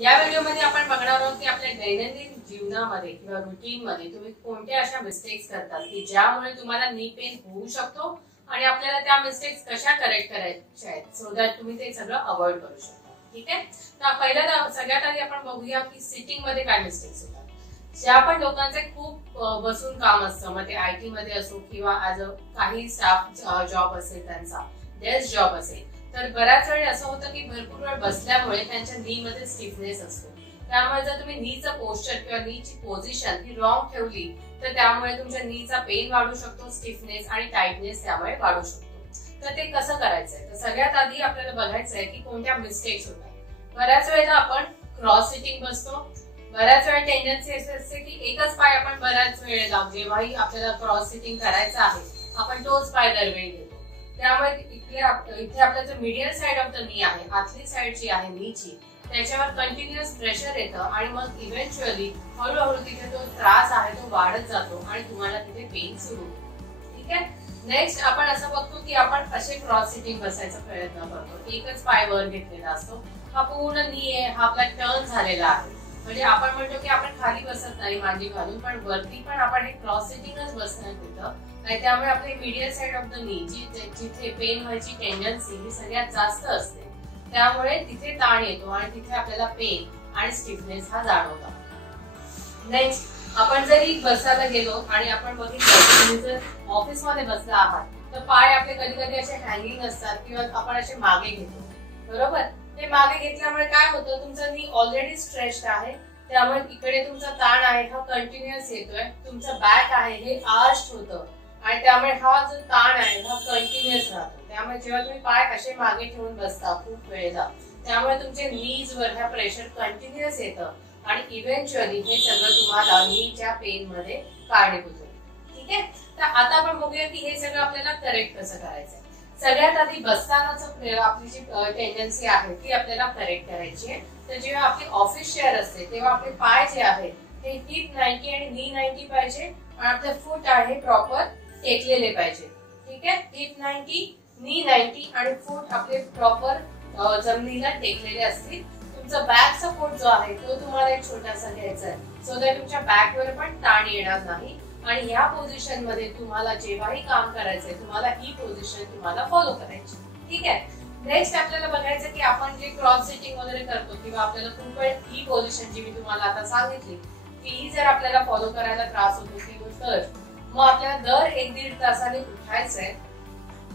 या व्हिडिओमध्ये आपण बघणार आहोत की आपल्या दैनंदिन जीवनामध्ये किंवा रुटीन मध्ये तुम्ही कोणत्या अशा मिस्टेक्स करतात की ज्यामुळे तुम्हाला नी पेन होऊ शकतो आणि आपल्याला त्या मिस्टेक्स कशा करेक्ट करायच्या आहेत सो दॅट तुम्ही ते सगळं अवॉइड करू शकता। ठीक आहे, तर पहिल्यांदा सगळ्यात आधी आपण बघूया की सिटिंग मध्ये काय मिस्टेक्स होतात। ज्या पण लोकांचे खूप बसून काम असतं, मग ते आयटी मध्ये असो किंवा ऍज अ काही स्टाफ जॉब असेल, त्यांचा डेस्क जॉब असेल, तर बऱ्याच वेळी असं होतं की भरपूर वेळ बसल्यामुळे त्यांच्या नी मध्ये स्टिफनेस असतो। त्यामुळे जर तुम्ही नीचं पोस्चर किंवा नीची पोझिशन ही रॉंग ठेवली तर त्यामुळे तुमच्या नीचा पेन वाढू शकतो, स्टिफनेस आणि टाइटनेस त्यामुळे वाढू शकतो। तर ते कसं करायचंय, तर सगळ्यात आधी आपल्याला बघायचंय की कोणत्या मिस्टेक्स होतात। बऱ्याच वेळेला आपण क्रॉस सिटिंग बसतो, बऱ्याच वेळा टेंडन्सी असते की एकच पाय आपण बऱ्याच वेळेला जेव्हाही आपल्याला क्रॉस सिटिंग करायचं आहे आपण तोच पाय दरवेळी घेतो। त्यामुळे इथे आपला जो medial side of the knee आहे, आतली साइड जी आहे नीची, त्याच्यावर कंटिन्युअस प्रेशर येतं आणि मग इव्हेंच्युअली हळूहळू तिथे तो त्रास आहे तो वाढत जातो आणि तुम्हाला तिथे पेन सुरू होतो। ठीक आहे, नेक्स्ट आपण असं बघतो की आपण असे क्रॉस सिटिंग बसायचा प्रयत्न करतो, एकच पाय वर घेतलेला असतो, हा पूर्ण नी आहे, हा आपला टर्न झालेला आहे। म्हणजे आपण म्हणतो की आपण खाली बसत नाही मांडी घालून, पण वरती पण आपण एक क्रॉस सिटिंगच बसणार तिथं, आणि त्यामुळे आपली medial side of the knee जिथे पेन व्हायची टेंडन्सी ही सगळ्यात जास्त असते, त्यामुळे तिथे ताण येतो आणि तिथे आपल्याला पेन आणि स्टिफनेस हा जाणवतो। नेक्स्ट आपण जरी बसायला गेलो आणि आपण बघितलं तुम्ही जर ऑफिस मध्ये बसला आहात तर पाय आपले कधी कधी असे हँगिंग असतात किंवा आपण असे मागे घेतो, बरोबर। ते मागे घेतल्यामुळे काय होतं, तुमचा नी ऑलरेडी स्ट्रेच्ड आहे, त्यामुळे इकडे तुमचा ताण आहे हा कंटिन्युअस येतोय, तुमचं बॅक आहे हे आर्च्ड होतं आणि त्यामुळे हा जो ताण आहे हा कंटिन्युअस राहतो। त्यामुळे जेव्हा तुम्ही पाय असे मागे ठेवून बसता खूप वेळेला, त्यामुळे तुमच्या नीज वर ह्या प्रेशर कंटिन्युअस येतं आणि इव्हेंच्युअली हे सगळं तुम्हाला नीच्या पेन मध्ये कारणीभूत होतं। ठीक आहे, तर आता आपण बघूया की हे सगळं आपल्याला करेक्ट कसं करायचंय। सगळ्यात आधी बसतानाच आपली जी टेंडन्सी आहे ती आपल्याला करेक्ट करायची आहे। तर जेव्हा आपली ऑफिस चेअर असते तेव्हा आपले पाय जे आहेत ते हिप 90 आणि नी 90 पाहिजे आणि आपले फूट आहे प्रॉपर टेकलेले पाहिजे। ठीक आहे, हिप 90, नी 90 आणि फूट आपले प्रॉपर जमिनीला टेकलेले असतील। तुमचा बॅक सपोर्ट जो आहे तो तुम्हाला एक छोटासा घ्यायचा आहे सो दॅट तुमच्या बॅकवर पण ताण येणार नाही आणि या पोझिशन मध्ये तुम्हाला जेव्हाही काम करायचंय तुम्हाला ही पोझिशन तुम्हाला फॉलो करायची। ठीक आहे, नेक्स्ट आपल्याला बघायचं की आपण जे क्रॉस सिटिंग वगैरे करतो किंवा आपल्याला खूप वेळ ही पोझिशन जी मी तुम्हाला आता सांगितली ती जर आपल्याला फॉलो करायला त्रास होतो तर मग आपल्याला दर 1-1.5 तासाने उठायचंय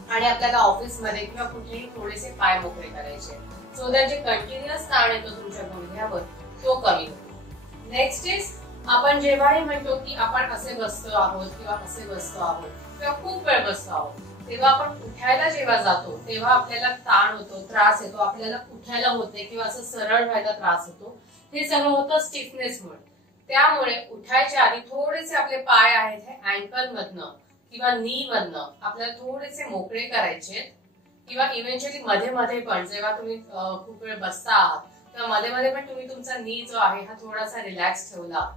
आणि आपल्याला ऑफिस मध्ये किंवा कुठेही थोडेसे पाय मोकळे करायचे सो दॅट जे कंटिन्युअस ताण येतो तुमच्या गुडघ्यावर तो कमी होतो। नेक्स्ट इज आपण जेव्हाही म्हणतो की आपण असे बसतो आहोत किंवा असे बसतो आहोत किंवा खूप वेळ बसतो आहोत, तेव्हा आपण उठायला जेव्हा जातो तेव्हा आपल्याला ताण होतो, त्रास येतो, आपल्याला उठायला होत नाही किंवा असं सरळ व्हायला त्रास होतो। हे सगळं होतं स्टिफनेसमुळे। त्यामुळे उठायच्या आधी थोडेसे आपले पाय आहेत हे अँकल मधनं किंवा नी मधनं आपल्याला थोडेसे मोकळे करायचे किंवा इव्हेंच्युअली मध्ये मध्ये पण जेव्हा तुम्ही खूप वेळ बसता आहात तेव्हा मध्ये मध्ये पण तुम्ही तुमचा नी जो आहे हा थोडासा रिलॅक्स ठेवला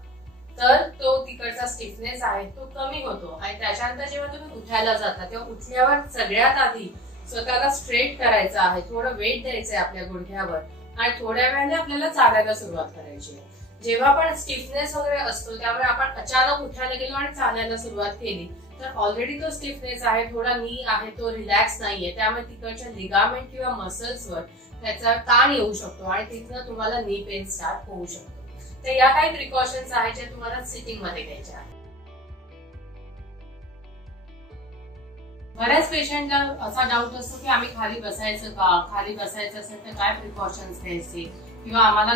तर तो तिकडचा स्टिफनेस आहे तो कमी होतो आणि त्याच्यानंतर जेव्हा तुम्ही उठायला जाता तेव्हा उठल्यावर सगळ्यात आधी स्वतःला स्ट्रेट करायचं आहे, थोडं वेट द्यायचंय आपल्या गुडघ्यावर आणि थोड्या वेळाने आपल्याला चालायला सुरुवात करायची आहे। जेव्हा पण स्टिफनेस वगैरे असतो त्यामुळे आपण अचानक उठायला गेलो आणि चालायला सुरुवात केली तर ऑलरेडी तो स्टिफनेस आहे, थोडा नी आहे तो रिलॅक्स नाहीये, त्यामुळे तिकडच्या लिगामेंट किंवा मसल्सवर त्याचा ताण येऊ शकतो आणि तिथनं तुम्हाला नी पेन स्टार्ट होऊ शकतो। तर या काही प्रिकॉशन्स आहेत जे तुम्हाला सिटिंग मध्ये घ्यायचे आहेत। बऱ्याच पेशंटला असा डाऊट असतो की आम्ही खाली बसायचं का, खाली बसायचं असेल तर काय प्रिकॉशन्स घ्यायचे किंवा आम्हाला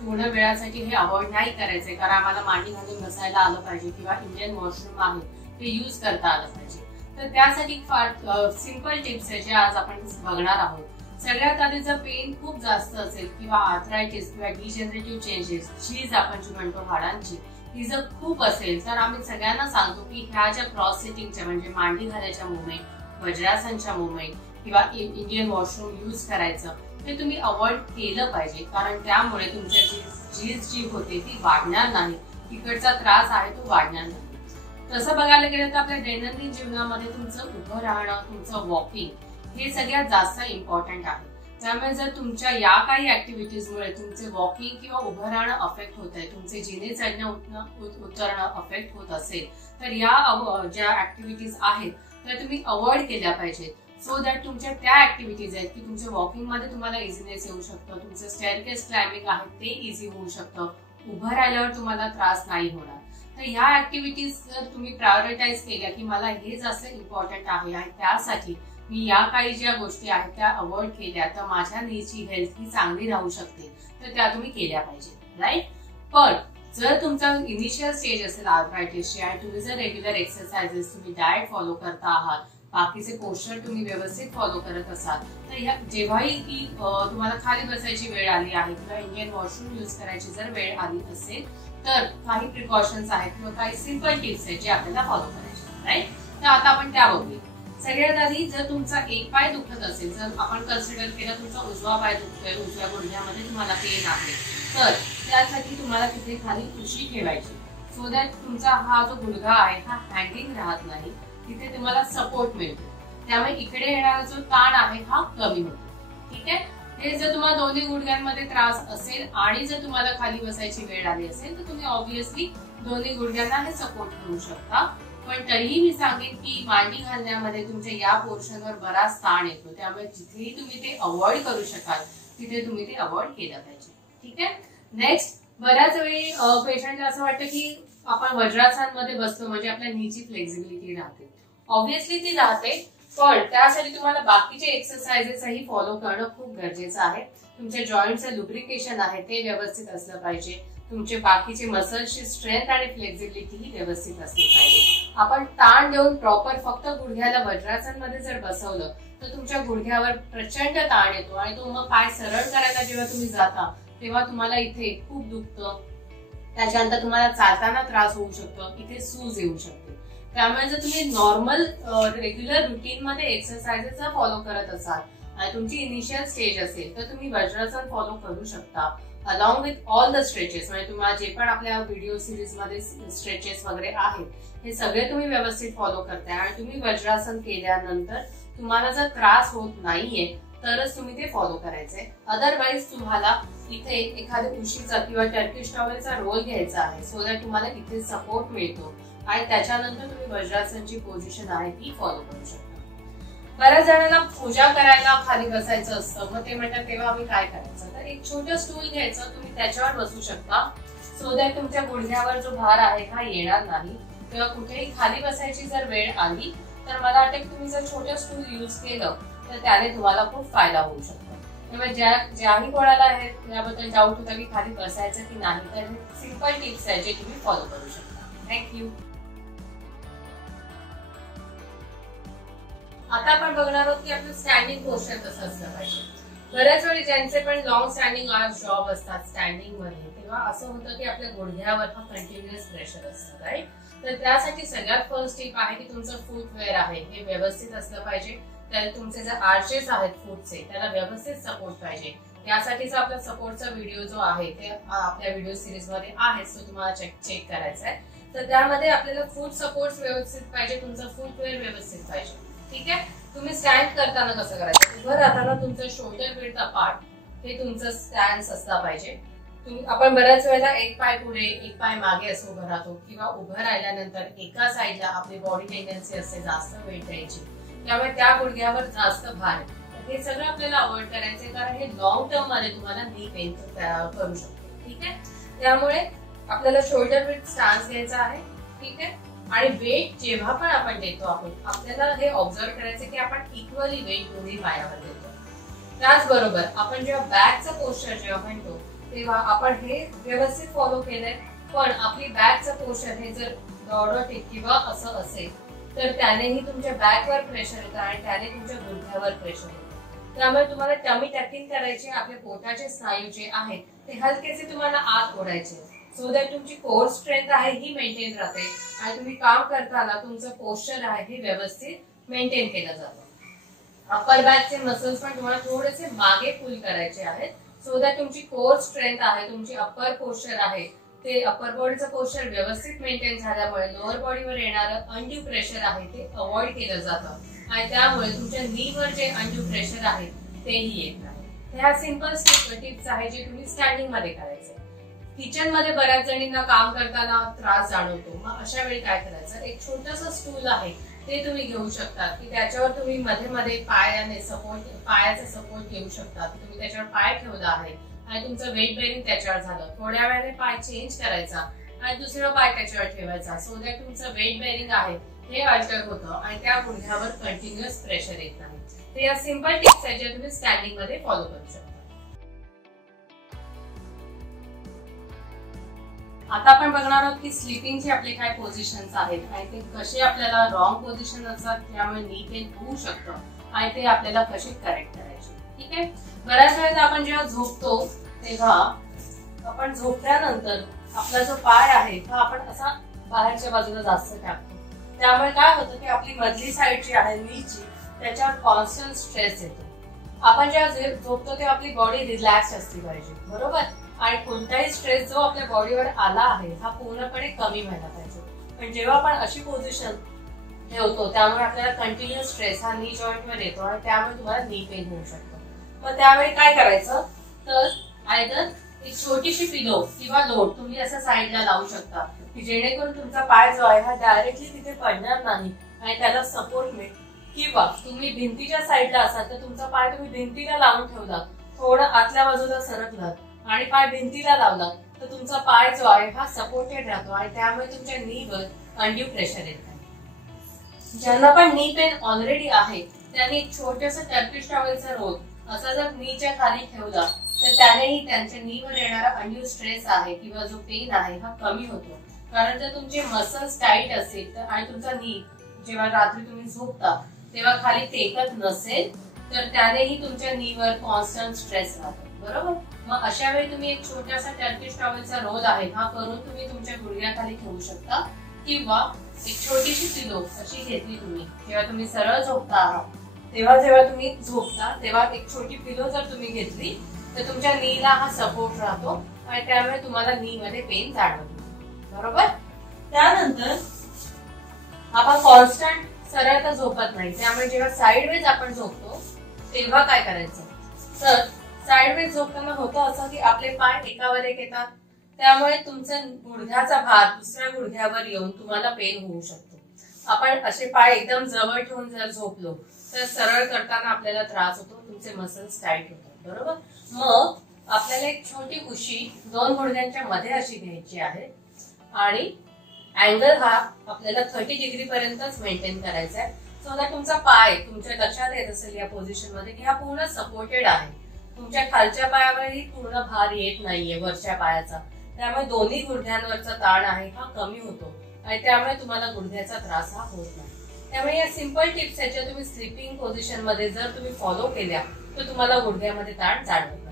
पूर्ण वेळासाठी हे अवॉइड नाही करायचंय कारण आम्हाला मांडी घालून बसायला आलं पाहिजे किंवा इंडियन वॉशरूम आहे ते यूज करता आलं पाहिजे। तर त्यासाठी फार सिंपल टिप्स आहे जे आज आपण बघणार आहोत। सगळ्यात आधी जर पेन खूप जास्त असेल किंवा आर्थरायटिस किंवा डिजनरेटिव्ह चेंजेस चीज आपण जी म्हणतो हाडांची ही जर खूप असेल तर आम्ही सगळ्यांना सांगतो की ह्या ज्या क्रॉस सिटिंगच्या म्हणजे मांडी घालायच्या मुवमेंट, वज्रासनच्या मुवमेंट किंवा इंडियन वॉशरूम यूज करायचं ते तुम्ही अवॉइड केलं पाहिजे कारण त्यामुळे तुमच्या चीज जी होते ती वाढणार नाही, तिकडचा त्रास आहे तो वाढणार नाही। तसं बघायला गेलं तर आपल्या दैनंदिन जीवनामध्ये तुमचं उभं राहणं, तुमचं वॉकिंग हे सगळ्यात जास्त इम्पॉर्टंट आहे त्यामुळे जर तुमच्या या काही ऍक्टिव्हिटीजमुळे तुमचे वॉकिंग किंवा उभं राहणं अफेक्ट होत आहे, तुमचे जिने चढणं उतरणं अफेक्ट होत असेल, तर या ज्या ऍक्टिव्हिटीज आहेत त्या तुम्ही अवॉइड केल्या पाहिजेत. सो दॅट तुमच्या त्या ऍक्टिव्हिटीज आहेत की तुमच्या वॉकिंग मध्ये तुम्हाला इझिनेस येऊ शकतं, तुमचं स्टेअरकेस क्लाइम्बिंग आहे ते इझी होऊ शकतं, उभं राहिल्यावर तुम्हाला त्रास नाही होणार. तर ह्या ऍक्टिव्हिटीज जर तुम्ही प्रायोरिटाइज केल्या की मला हे जास्त इम्पॉर्टंट आहे आणि त्यासाठी मी या काही ज्या गोष्टी आहेत त्या अवॉइड केल्या, तर माझ्या नीची हेल्थ ही चांगली राहू शकते, तर त्या तुम्ही केल्या पाहिजे, राईट. पण जर तुमचा इनिशियल स्टेज असेल आर्थरायटिसची आणि तुम्ही जर रेग्युलर एक्सरसाइजेस, तुम्ही डाएट फॉलो करता आहात, बाकीचे पोस्चर तुम्ही व्यवस्थित फॉलो करत असाल, तर जेव्हाही की तुम्हाला खाली बसायची वेळ आली आहे किंवा इंडियन वॉशरूम यूज करायची जर वेळ आली असेल, तर काही प्रिकॉशन्स आहेत किंवा काही सिंपल टिप्स आहेत जे आपल्याला फॉलो करायचे, राईट. तर आता आपण त्या बघूया. सगळ्यात आधी जर तुमचा एक पाय दुखत असेल, जर आपण कन्सिडर केलं तुमचा उजवा पाय दुखतोय, उजव्या गुडघ्यामध्ये तुम्हाला पेन आहे, तर त्यासाठी तुम्हाला तिथे खाली उशी ठेवायची, सो दॅट तुमचा हा जो गुडघा आहे हा हँगिंग राहत नाही, तिथे तुम्हाला सपोर्ट मिळतो. त्यामुळे इकडे येणारा जो ताण आहे हा कमी होतो. ठीक आहे. हे जर तुम्हाला दोन्ही गुडघ्यांमध्ये त्रास असेल आणि जर तुम्हाला खाली बसायची वेळ आली असेल, तर तुम्ही ऑब्व्हियसली दोन्ही गुडघ्यांना हे सपोर्ट करू शकता. पण तरीही मी सांगेन की मांडी घालण्यामध्ये तुमच्या या पोर्शनवर बराच ताण येतो, त्यामुळे जिथेही तुम्ही ते अवॉइड करू शकाल तिथे तुम्ही ते अवॉइड केलं पाहिजे. ठीक आहे. नेक्स्ट, बऱ्याच वेळी पेशंटला असं वाटतं की आपण वज्रासनामध्ये बसतो म्हणजे आपल्या नीची फ्लेक्झिबिलिटी राहते. ऑब्व्हियसली ती राहते, पण त्यासाठी तुम्हाला बाकीचे एक्सरसाइजेसही फॉलो करणं खूप गरजेचं आहे. तुमच्या जॉईंटचं लुब्रिकेशन आहे ते व्यवस्थित असलं पाहिजे, तुमचे बाकीचे मसल्सची स्ट्रेंथ आणि फ्लेक्झिबिलिटी ही व्यवस्थित असली पाहिजे. आपण ताण देऊन प्रॉपर फक्त गुडघ्याला वज्रासन मध्ये जर बसवलं तर तुमच्या गुडघ्यावर प्रचंड ताण येतो आणि तो मग पाय सरळ करायला जेव्हा तुम्ही जाता तेव्हा तुम्हाला इथे खूप दुखतं, त्याच्यानंतर तुम्हाला चालताना त्रास होऊ शकतो, इथे सूज येऊ शकते. त्यामुळे जर तुम्ही नॉर्मल रेग्युलर रुटीन मध्ये एक्सरसाइजेस फॉलो करत असाल आणि तुमची इनिशियल स्टेज असेल तर तुम्ही वज्रासन फॉलो करू शकता along with all the stretches. म्हणजे तुम्हाला जे पण आपल्या व्हिडिओ सिरीज मध्ये स्ट्रेचेस वगैरे आहेत हे सगळे तुम्ही व्यवस्थित फॉलो करताय आणि तुम्ही वज्रासन केल्यानंतर तुम्हाला जर त्रास होत नाहीये तरच तुम्ही ते फॉलो करायचंय. अदरवाईज तुम्हाला इथे एखाद्या उशीचा किंवा टर्किश टॉवेलचा रोल घ्यायचा आहे, सो दॅट तुम्हाला इथे सपोर्ट मिळतो आणि त्याच्यानंतर तुम्ही वज्रासनची पोझिशन आहे ती फॉलो करू शकता. बऱ्याच जणांना पूजा करायला खाली बसायचं असतं, मग ते म्हणतात तेव्हा आम्ही काय करायचं, तर एक छोटं स्टूल घ्यायचं, तुम्ही त्याच्यावर बसू शकता, सो दॅट तुमच्या गुडघ्यावर जो भार आहे हा येणार नाही. किंवा कुठेही खाली बसायची जर वेळ आली तर मला वाटतं की तुम्ही जर छोटं स्टूल यूज केलं तर त्याने तुम्हाला खूप फायदा होऊ शकतो. त्यामुळे ज्याही कोणाला आहे याबद्दल डाऊट होता की खाली बसायचं की नाही, तर सिंपल टिप्स आहेत जे तुम्ही फॉलो करू शकता. थँक्यू. आता आपण बघणार आहोत की आपलं स्टँडिंग पोस्चर कसं असलं पाहिजे. बऱ्याच वेळी ज्यांचे पण लॉंग स्टँडिंग जॉब असतात स्टँडिंग मध्ये, तेव्हा असं होतं की आपल्या गुडघ्यावर हा कंटिन्युअस प्रेशर असतं, राईट. तर त्यासाठी सगळ्यात फर्स्ट टिप आहे की तुमचं फूटवेअर आहे हे व्यवस्थित असलं पाहिजे. त्याला तुमचे जे आर्चेस आहेत फूटचे त्याला व्यवस्थित सपोर्ट पाहिजे. यासाठीचा आपला सपोर्टचा व्हिडिओ जो आहे ते आपल्या व्हिडिओ सिरीज मध्ये आहे, तो तुम्हाला चेक करायचा आहे. तर त्यामध्ये आपल्याला फूट सपोर्ट व्यवस्थित पाहिजे, तुमचं फूटवेअर व्यवस्थित पाहिजे. ठीक आहे. तुम्ही स्टँड करताना कसं करायचं, उभं राहताना तुमचं शोल्डर विड्थ अपार्ट हे तुमचं स्टँड असला पाहिजे. आपण बऱ्याच वेळेला एक पाय पुढे एक पाय मागे असं उभं राहतो किंवा उभं राहिल्यानंतर एका साईडला आपली बॉडी टेंडन्सी असते जास्त वेट द्यायची, त्यामुळे त्या गुडघ्यावर जास्त भार. हे सगळं आपल्याला अवॉइड करायचंय कारण हे लॉंग टर्म मध्ये तुम्हाला नी पेन करू शकतो. ठीक आहे. त्यामुळे आपल्याला शोल्डर विड्थ स्टॅन्स घ्यायचा आहे. ठीक आहे. आणि वेट जेव्हा पण आपण देतो आहोत आपल्याला हे ऑब्झर्व करायचं की आपण इक्वली वेट दोन्ही पायावर देतो. त्याचबरोबर आपण जेव्हा बॅकचं पोस्चर जेव्हा म्हणतो तेव्हा आपण हे व्यवस्थित फॉलो केलंय, पण आपली बॅकचं पोस्चर हे जर डॉडट किंवा असं असेल तर त्यानेही तुमच्या बॅकवर प्रेशर येतं आणि त्याने तुमच्या गुडघ्यावर प्रेशर येतं. त्यामुळे तुम्हाला टमी टॅकिंग करायची, आपले पोटाचे स्नायू जे आहेत ते हलकेसे तुम्हाला आत ओढायचे, सो दॅट तुमची कोर स्ट्रेंथ आहे ही मेंटेन राहते आणि तुम्ही काम करताना तुमचं पोस्चर आहे हे व्यवस्थित मेंटेन केलं जातं. अप्पर बॅकचे मसल्स पण तुम्हाला थोडेसे मागे पुल करायचे आहेत, सो दॅट तुमची कोर स्ट्रेंथ आहे, तुमची अप्पर पोस्चर आहे ते अप्पर बॉडीचं पोस्चर व्यवस्थित मेंटेन झाल्यामुळे लोअर बॉडीवर येणारं अनड्यू प्रेशर आहे ते अवॉइड केलं जातं आणि त्यामुळे तुमच्या नीवर जे अनड्यू प्रेशर आहे तेही येत नाही. ह्या सिंपल टिप्स आहे जे तुम्ही स्टँडिंग मध्ये करायचे. किचन मध्ये बऱ्याच जणींना काम करताना त्रास जाणवतो. मग अशा वेळी काय करायचं, एक छोटंसं स्टूल आहे ते तुम्ही घेऊ शकता की त्याच्यावर तुम्ही मध्ये मध्ये पायाचा सपोर्ट घेऊ शकता. तुम्ही त्याच्यावर पाय ठेवला आहे आणि तुमचं वेट बेरिंग त्याच्यावर झालं, थोड्या वेळाने पाय चेंज करायचा आणि दुसरा पाय त्याच्यावर ठेवायचा. सो दॅट तुमचं वेट बेरिंग आहे हे अल्टर होतं आणि त्या गुडघ्यावर कंटिन्युअस प्रेशर येत नाही. तर या सिंपल टिप्स आहेत ज्या तुम्ही स्टँडिंग मध्ये फॉलो करू शकता. आता आपण बघणार आहोत की स्लीपिंगचे आपले काय पोझिशन्स आहेत आणि ते कसे आपल्याला रॉंग पोझिशन असतात त्यामुळे नी पेन होऊ शकतं आणि ते आपल्याला कसे करेक्ट करायचे. ठीक आहे. बऱ्याच वेळेला आपण जेव्हा झोपतो तेव्हा आपण झोपल्यानंतर आपला जो पाय आहे हा आपण असा बाहेरच्या बाजूला जास्त टाकतो. त्यामुळे काय होतं की आपली मधली साईड जी आहे नीची त्याच्यावर कॉन्स्टंट स्ट्रेस येतो. आपण जेव्हा झोपतो तेव्हा आपली बॉडी रिलॅक्स असली पाहिजे, बरोबर. आणि कोणताही स्ट्रेस जो आपल्या बॉडीवर आला आहे हा पूर्णपणे कमी व्हायला पाहिजे. पण जेव्हा आपण अशी पोझिशन ठेवतो त्यामुळे आपल्याला कंटिन्युअस स्ट्रेस हा नी जॉईंटवर येतो आणि त्यामुळे तुम्हाला नी पेन होऊ शकतो. मग त्यावेळी काय करायचं, तर आयदर एक छोटीशी पिलो किंवा लोड तुम्ही असं साईडला लावू शकता की जेणेकरून तुमचा पाय जो आहे हा डायरेक्टली तिथे पडणार नाही आणि त्याला सपोर्ट मिळेल. किंवा तुम्ही भिंतीच्या साईडला असाल तर तुमचा पाय तुम्ही भिंतीला लावून ठेवला, थोडं आतल्या बाजूला सरकलात आणि पाय भिंतीला लावला तर तुमचा पाय जो आहे हा सपोर्टेड राहतो आणि त्यामुळे तुमच्या नीवर अनड्यू प्रेशर येत नाही. ज्यांना पण नी पेन ऑलरेडी आहे त्यांनी एक छोटस टर्किश टॉवेलचा रोल असा जर नीच्या खाली ठेवला तर त्यानेही त्यांच्या नीवर येणारा अनड्यू स्ट्रेस आहे किंवा जो पेन आहे हा कमी होतो. कारण जर तुमचे मसल्स टाईट असतील तर आणि तुमचा नी जेव्हा रात्री तुम्ही झोपता तेव्हा खाली टेकत नसेल तर त्यानेही तुमच्या नीवर कॉन्स्टंट स्ट्रेस राहतो, बरोबर. मग अशा वेळी तुम्ही एक छोटासा टर्किश टॉवेलचा रोल आहे हा करून तुम्ही तुमच्या गुडघ्याखाली ठेवू शकता किंवा एक छोटीशी पिलो अशी घेतली तुम्ही जेव्हा तुम्ही सरळ झोपता आहात जेव्हा तुम्ही झोपता तेव्हा एक छोटी पिलो जर तुम्ही घेतली तर तुमच्या नीला हा सपोर्ट राहतो आणि त्यामुळे तुम्हाला नी मध्ये पेन जाणवतो, बरोबर. त्यानंतर आपण कॉन्स्टंट सरळ तर झोपत नाही, त्यामुळे जेव्हा साईडवेज आपण झोपतो तेव्हा काय करायचं, तर साईडवेज झोपताना होतं असं की आपले पाय एकावर एक येतात त्यामुळे तुमचा गुडघ्याचा भार दुसऱ्या गुडघ्यावर येऊन तुम्हाला पेन होऊ शकतो. आपण असे पाय एकदम जवळ ठेवून जर झोपलो तर सरळ करताना आपल्याला त्रास होतो, तुमचे मसल्स टाईट होतात, बरोबर. मग आपल्याला एक छोटी उशी दोन गुडघ्यांच्या मध्ये अशी घ्यायची आहे आणि अँगल हा आपल्याला 30 डिग्री पर्यंतच मेंटेन करायचा आहे. सो दॅट तुमचा पाय तुमच्या लक्षात येत असेल या पोझिशन मध्ये की हा पूर्ण सपोर्टेड आहे. तुमच्या खालच्या पायावरही पूर्ण भार येत नाहीये वरच्या पायाचा, त्यामुळे दोन्ही गुडघ्यांवरचा ताण आहे हा कमी होतो आणि त्यामुळे तुम्हाला गुडघ्याचा त्रास हा होत नाही. त्यामुळे या सिंपल टिप्स याच्या तुम्ही स्लीपिंग पोझिशन मध्ये जर तुम्ही फॉलो केल्या तर तुम्हाला गुडघ्यामध्ये ताण जाणवत नाही.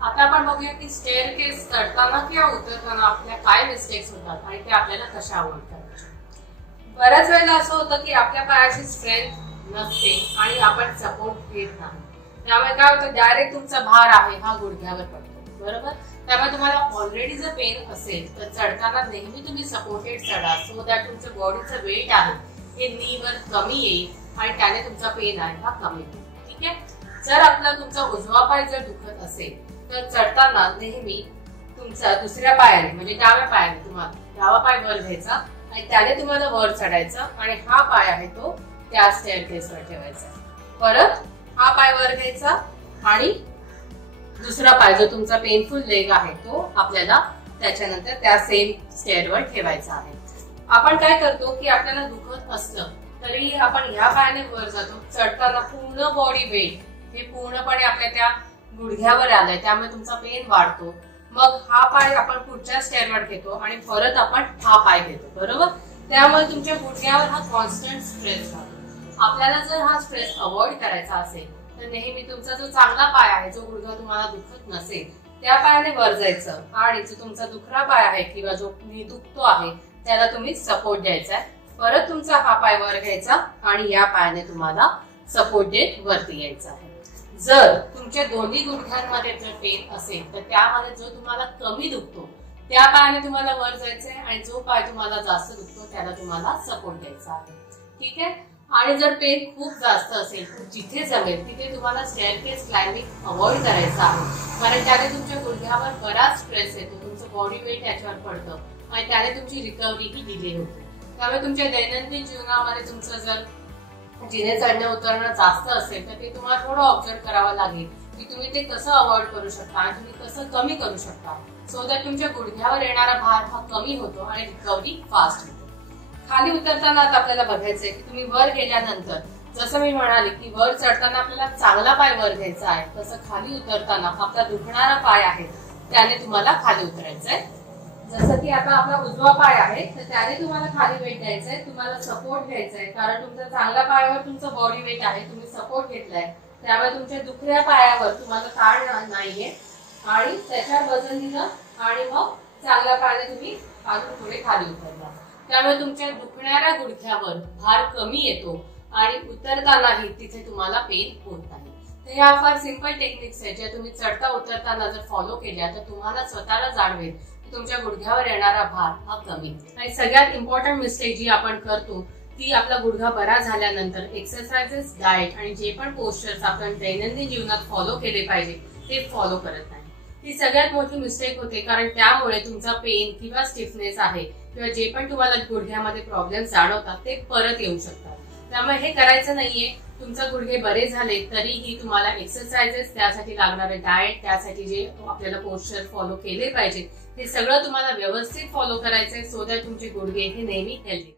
आता आपण बघूया की स्टेअरकेस चढताना किंवा उतरताना आपल्या काय मिस्टेक्स होतात आणि ते आपल्याला कशा अवॉइड करायचे. बऱ्याच वेळेला असं होतं की आपल्या पायाची स्ट्रेंथ नसते आणि आपण सपोर्ट घेत नाही, त्यामुळे काय होतं डायरेक्ट तुमचा भार आहे हा गुडघ्यावर पडतो, बरोबर. त्यामुळे तुम्हाला ऑलरेडी जर पेन असेल तर चढताना नेहमी तुम्ही सपोर्टेड चढा सो दॅट तुमचं बॉडीचं वेट आहे हे नीवर कमी येईल आणि त्याने तुमचा पेन आहे हा कमी होईल. ठीक आहे. जर आपला तुमचा उजवा पाय जर दुखत असेल तर चढताना नेहमी तुमचा दुसऱ्या पायाने म्हणजे डाव्या पायाने तुम्हाला डावा पाय वर घ्यायचा आणि त्याने तुम्हाला वर चढायचा आणि हा पाय आहे तो त्या स्टेअरकेसवर ठेवायचा. परत हा पाय वर घ्यायचा आणि दुसरा पाय जो तुमचा पेनफुल लेग आहे तो आपल्याला त्याच्यानंतर त्या सेम स्टेअरवर ठेवायचा आहे. आपण काय करतो की आपल्याला दुखत असलं तरी आपण ह्या पायाने वर जातो, चढताना पूर्ण बॉडी वेट हे पूर्णपणे आपल्या त्या गुडघ्यावर आलंय त्यामुळे तुमचा पेन वाढतो. मग हा पाय आपण पुढच्या स्टेअरवर घेतो आणि परत आपण हा पाय घेतो, बरोबर. त्यामुळे तुमच्या गुडघ्यावर हा कॉन्स्टंट स्ट्रेस राहतो. आपल्याला जर हा स्ट्रेस अवॉइड करायचा असेल तर नेहमी तुमचा जो चांगला पाय आहे जो गुडघा तुम्हाला दुखत नसेल त्या पायाने वर जायचं आणि जो तुमचा दुखरा पाय आहे किंवा जो दुखतो आहे त्याला तुम्ही सपोर्ट द्यायचा. परत तुमचा हा पाय वर घ्यायचा आणि या पायाने तुम्हाला सपोर्ट देत वरती यायचं आहे. जर तुमच्या दोन्ही गुडघ्यांमध्ये जर पेन असेल तर त्यामध्ये जो तुम्हाला कमी दुखतो त्या पायाने तुम्हाला वर जायचंय आणि जो पाय तुम्हाला जास्त दुखतो त्याला तुम्हाला सपोर्ट द्यायचा आहे. ठीक आहे. आणि जर पेन खूप जास्त असेल तर जिथे जमेल तिथे तुम्हाला स्टेअरकेस क्लाइम्बिंग अवॉइड करायचं आहे, कारण त्याने तुमच्या गुडघ्यावर बराच स्ट्रेस येतो, तुमचं बॉडी वेट त्याच्यावर पडतं आणि त्याने तुमची रिकव्हरी ही डिले होते. त्यामुळे तुमच्या दैनंदिन जीवनामध्ये तुमचं जर जिने चढणं उतरणं जास्त असेल तर ते तुम्हाला थोडं ऑब्झर्व करावं लागेल की तुम्ही ते कसं अवॉइड करू शकता आणि तुम्ही कसं कमी करू शकता, सो दॅट तुमच्या गुडघ्यावर येणारा भार हा कमी होतो आणि रिकव्हरी फास्ट होतो. खाली उतरताना आता आपल्याला बघायचंय की तुम्ही वर गेल्यानंतर जसं मी म्हणाले की वर चढताना आपल्याला चांगला पाय वर घ्यायचा आहे, तसं खाली उतरताना आपला दुखणारा पाय आहे त्याने तुम्हाला खाली उतरायचंय. जसं की आता आपला उजवा पाय आहे तर त्याने तुम्हाला खाली वेट द्यायचंय, तुम्हाला सपोर्ट घ्यायचंय, कारण तुमच्या चांगल्या पायावर तुमचं बॉडी वेट आहे, तुम्ही सपोर्ट घेतलाय, त्यामुळे तुमच्या दुखऱ्या पायावर तुम्हाला ताण नाहीये आणि त्याच्यावर वजन दिलं आणि मग चांगल्या पायाने तुम्ही अजून पुढे खाली उतरला. त्यामुळे तुमच्या दुखणाऱ्या गुडघ्यावर भार कमी येतो आणि उतरतानाही तिथे तुम्हाला पेन होत नाही. तर ह्या फार सिंपल टेक्निक्स आहेत ज्या तुम्ही चढता उतरताना जर फॉलो केल्या तर तुम्हाला स्वतःला जाणवेल की तुमच्या गुडघ्यावर येणारा भार हा कमी. आणि सगळ्यात इम्पॉर्टंट मिस्टेक जी आपण करतो ती आपला गुडघा बरा झाल्यानंतर एक्सरसाइजेस, डाएट आणि जे पण पोस्चर्स आपण दैनंदिन जीवनात फॉलो केले पाहिजे ते फॉलो करत नाही. ती सगळ्यात मोठी मिस्टेक होते, कारण त्यामुळे तुमचा पेन किंवा स्टिफनेस आहे किंवा जे पण तुम्हाला गुडघ्यामध्ये प्रॉब्लेम जाणवतात ते परत येऊ शकतात. त्यामुळे हे करायचं नाहीये. तुमचे गुडघे बरे झाले तरीही तुम्हाला एक्सरसाइजेस, त्यासाठी लागणारे डाएट, त्यासाठी जे आपल्याला पोस्चर फॉलो केले पाहिजे ते सगळं तुम्हाला व्यवस्थित फॉलो करायचंय, सो दॅट तुमचे गुडघे हे नेहमी हेल्दी.